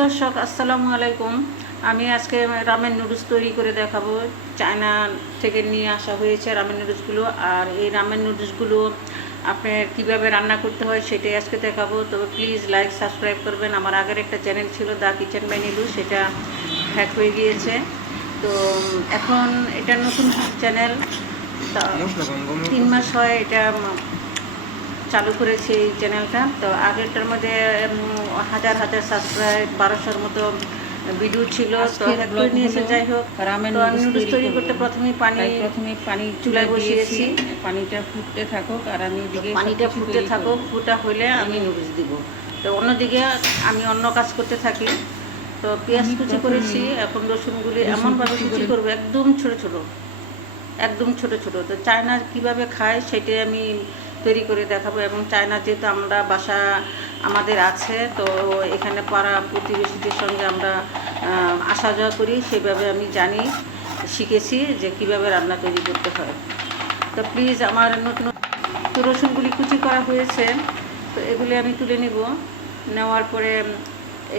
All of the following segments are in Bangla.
দর্শক আসসালামু আলাইকুম। আমি আজকে রামেন নুডলস তৈরি করে দেখাবো। চায়না থেকে নিয়ে আসা হয়েছে রামেন নুডলসগুলো। আর এই রামেন নুডলসগুলো আপনার কীভাবে রান্না করতে হয় সেটাই আজকে দেখাবো। তবে প্লিজ লাইক সাবস্ক্রাইব করবেন। আমার আগের একটা চ্যানেল ছিল দ্য কিচেন বাই নীলু সেটা হ্যাক হয়ে গিয়েছে। তো এখন এটা নতুন চ্যানেল তিন মাস হয় এটা চালু করেছি এই চ্যানেলটা। তো আগেরটার মধ্যে হাজার হাজার সাবস্ক্রাইব বারোশোর মতো ভিডিও ছিল। তো হ্যাক নিয়েছে যাই হোক। আমি নুডলস তৈরি করতে করব। প্রথমেই পানি প্রথমে পানি চুলায় বসিয়েছি। পানিটা ফুটতে থাকুক আর আমি এদিকে পানিটা ফুটতে থাকুক ফুটা হলে আমি নুডলস দিব। তো অন্যদিকে আমি অন্য কাজ করতে থাকি। তো পেঁয়াজ কুচি করেছি এখন রসুনগুলি রসুন এমনভাবে কুচি কুচি করব একদম ছোট ছোট। একদম ছোট ছোট। তো চায়না কীভাবে খায় সেটাই আমি তৈরি করে দেখাবো এবং চায়না যেহেতু আমরা বাসা আমাদের আছে, তো এখানে পাড়া প্রতিবেশীদের সঙ্গে আমরা আসা যাওয়া করি, সেভাবে আমি জানি, শিখেছি যে কীভাবে রান্না তৈরি করতে হয়। তো প্লিজ আমার নতুন তো রসুনগুলি কুচি করা হয়েছে, তো এগুলি আমি তুলে নিব। নেওয়ার পরে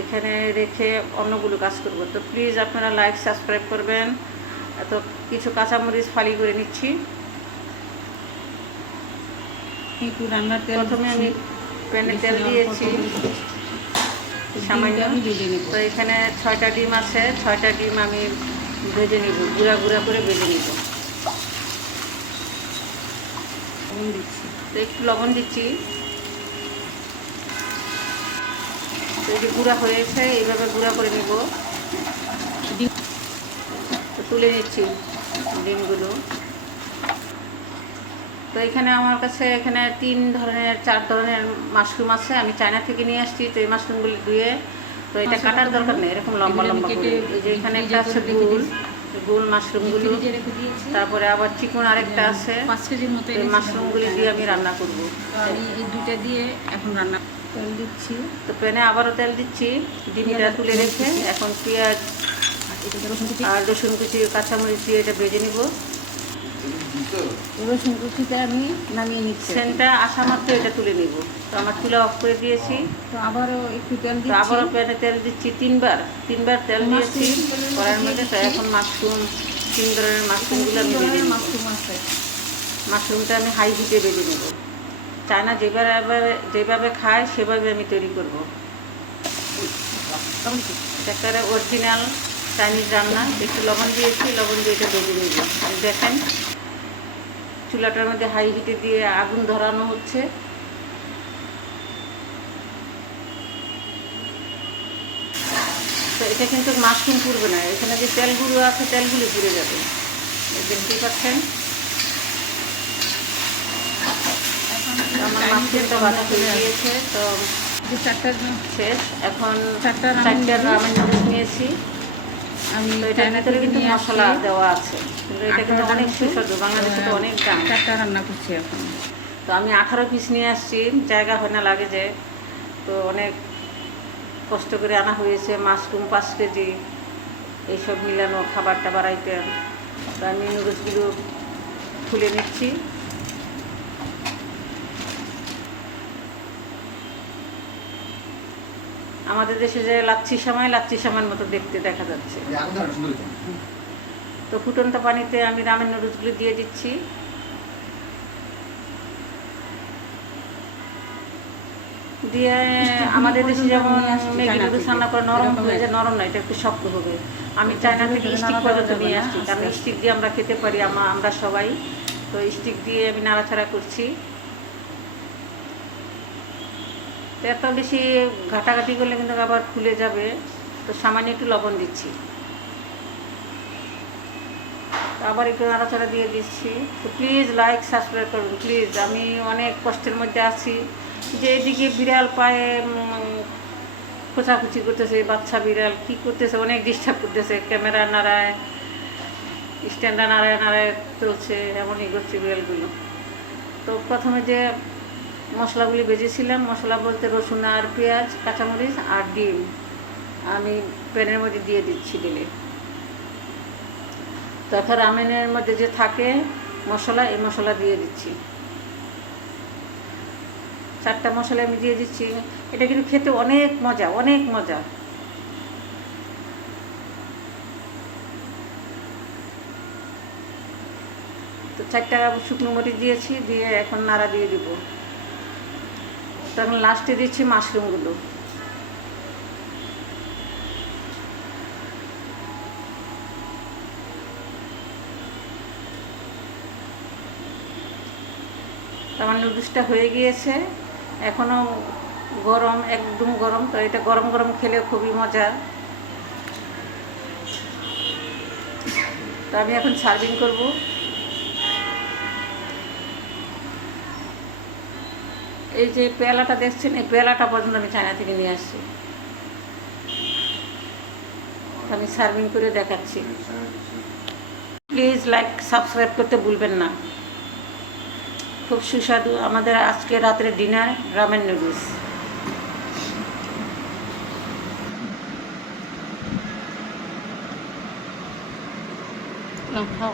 এখানে রেখে অন্যগুলো কাজ করব। তো প্লিজ আপনারা লাইক সাবস্ক্রাইব করবেন। তো কিছু কাঁচামরিচ ফালি করে নিচ্ছি। একটু রান্নার তেল প্রথমে আমি প্যানে তেল দিয়েছি। সামান্য। তো এখানে ছয়টা ডিম আছে ছয়টা ডিম আমি ভেজে নিব। গুঁড়া গুঁড়া করে ভেজে নিব। লবণ দিচ্ছি। তো একটু লবণ দিচ্ছি। তো এই যে গুঁড়া হয়েছে এইভাবে গুঁড়া করে নিব। ডিম তুলে নিচ্ছি ডিমগুলো। তো এখানে আমার কাছে এখানে তিন ধরনের চার ধরনের মাশরুম আছে। আমি চায়না থেকে নিয়ে আসছি তো এই মাশরুমগুলি ধুয়ে তো এটা কাটার দরকার নেই এরকম লম্বা লম্বা করে এই যে এখানে একটা আছে গুল গোল মাশরুমগুলো তারপরে আবার চিকন আরেকটা আছে। পাঁচ কেজির মতো এই মাশরুমগুলি দিয়ে আমি রান্না করব। আমি এই দুইটা দিয়ে এখন রান্না তেল দিচ্ছি। তো প্যানে আবারও তেল দিচ্ছি ডিমটা তুলে রেখে এখন পেঁয়াজ আর রসুন কুচি কাঁচামরিচ দিয়ে এটা ভেজে নিব। রসুন আমি নামিয়ে নিচ্ছি। আসা মাত্র এটা তুলে নিব। তো আমার চুলা অফ করে দিয়েছি। তো আবারও একটু তেল দিচ্ছি। আবারও প্যানে তেল দিচ্ছি তিনবার। তিনবার তেল দিয়েছি। কড়াইয়ের মধ্যে তো এখন মাশরুম তিন ধরনের মাশরুমগুলো তিন আমি ভেজে মাশরুম আছে। মাশরুমটা আমি হাই হিটে ভেজে নেব। চায়না যেভাবে যেভাবে খায় সেভাবে আমি তৈরি করব। একটা অরিজিনাল চাইনিজ রান্না। একটু লবণ দিয়েছি লবণ দিয়ে এটা ভেজে নেব। দেখেন। চুলাটার মধ্যে হাই হিটে দিয়ে আগুন ধরানো হচ্ছে। তো এটা কিন্তু মাশরুম পুড়বে না এখানে যে তেলগুলো আছে তেলগুলো পুড়ে যাবে। দেখতেই পাচ্ছেন? তো আমার মাছটা বাটা চলে হয়ে আসছে। গিয়েছে তো যে চারটা শেষ। এখন চারটা রামেন চারটা নুডলস নিয়েছি। আমি এটার চায়না কিন্তু মশলা দেওয়া আছে। কিন্তু এটা কিন্তু অনেক। সুস্বাদু। বাংলাদেশে তো অনেক দাম। চারটা রান্না করছি এখন। তো আমি আঠারো পিস নিয়ে আসছি। জায়গা হয় না লাগে যে। তো অনেক কষ্ট করে আনা হয়েছে। মাশরুম পাঁচ কেজি। এইসব মিলানো খাবার টাবার আইটেম তো আমি নুডলসগুলো খুলে নিচ্ছি। আমাদের দেশে যে লাচ্ছি সময় লাচ্ছি সময়ের মতো দেখতে দেখা যাচ্ছে। তো ফুটন্ত পানিতে আমি রামের নুডলসগুলো দিয়ে দিচ্ছি। দিয়ে আমাদের দেশে যেমন ম্যাগি নুডলস রান্না করে নরম হয়ে যায় নরম না এটা একটু শক্ত হবে। আমি চায়না থেকে স্টিক পর্যন্ত নিয়ে আসছি কারণ স্টিক দিয়ে আমরা খেতে পারি আমরা সবাই তো স্টিক দিয়ে আমি নাড়াচাড়া করছি। তো এত বেশি ঘাটাঘাটি করলে কিন্তু আবার ফুলে যাবে। তো সামান্য একটু লবণ দিচ্ছি। আবার একটু নাড়াচাড়া দিয়ে দিচ্ছি। তো প্লিজ লাইক সাবস্ক্রাইব করুন প্লিজ আমি অনেক কষ্টের মধ্যে আছি। যে এদিকে বিড়াল পায়ে খোঁচাখুচি করতেছে, বাচ্চা বিড়াল কী করতেছে, অনেক ডিস্টার্ব করতেছে। ক্যামেরা নাড়ায় স্ট্যান্ডা নাড়ায় নাড়ায় চলছে এমনই করছে বিড়ালগুলো। তো প্রথমে যে মশলাগুলি ভেজেছিলাম। মশলা বলতে রসুন আর পেঁয়াজ, কাঁচামরিচ আর ডিম। আমি প্যানের মধ্যে দিয়ে দিচ্ছি দিলে তখন রামেনের মধ্যে যে থাকে মশলা, এই মশলা দিয়ে দিচ্ছি। চারটা মশলা আমি দিয়ে দিচ্ছি। এটা কিন্তু খেতে অনেক মজা অনেক মজা। তো চারটা শুকনো মরিচ দিয়েছি, দিয়ে এখন নাড়া দিয়ে দিব। তখন লাস্টে দিচ্ছি মাশরুমগুলো আমার নুডলসটা হয়ে গিয়েছে। এখনও গরম, একদম গরম, তো এটা গরম গরম খেলে খুবই মজা তো আমি এখন সার্ভিং করব। এই যে পেয়ালাটা দেখছেন, এই পেয়ালাটা পর্যন্ত আমি চায়না থেকে নিয়ে আসছি। আমি সার্ভিং করে দেখাচ্ছি। প্লিজ লাইক সাবস্ক্রাইব করতে ভুলবেন না। খুব সুস্বাদু আমাদের আজকে রাত্রে ডিনার রামেন নুডলস খাও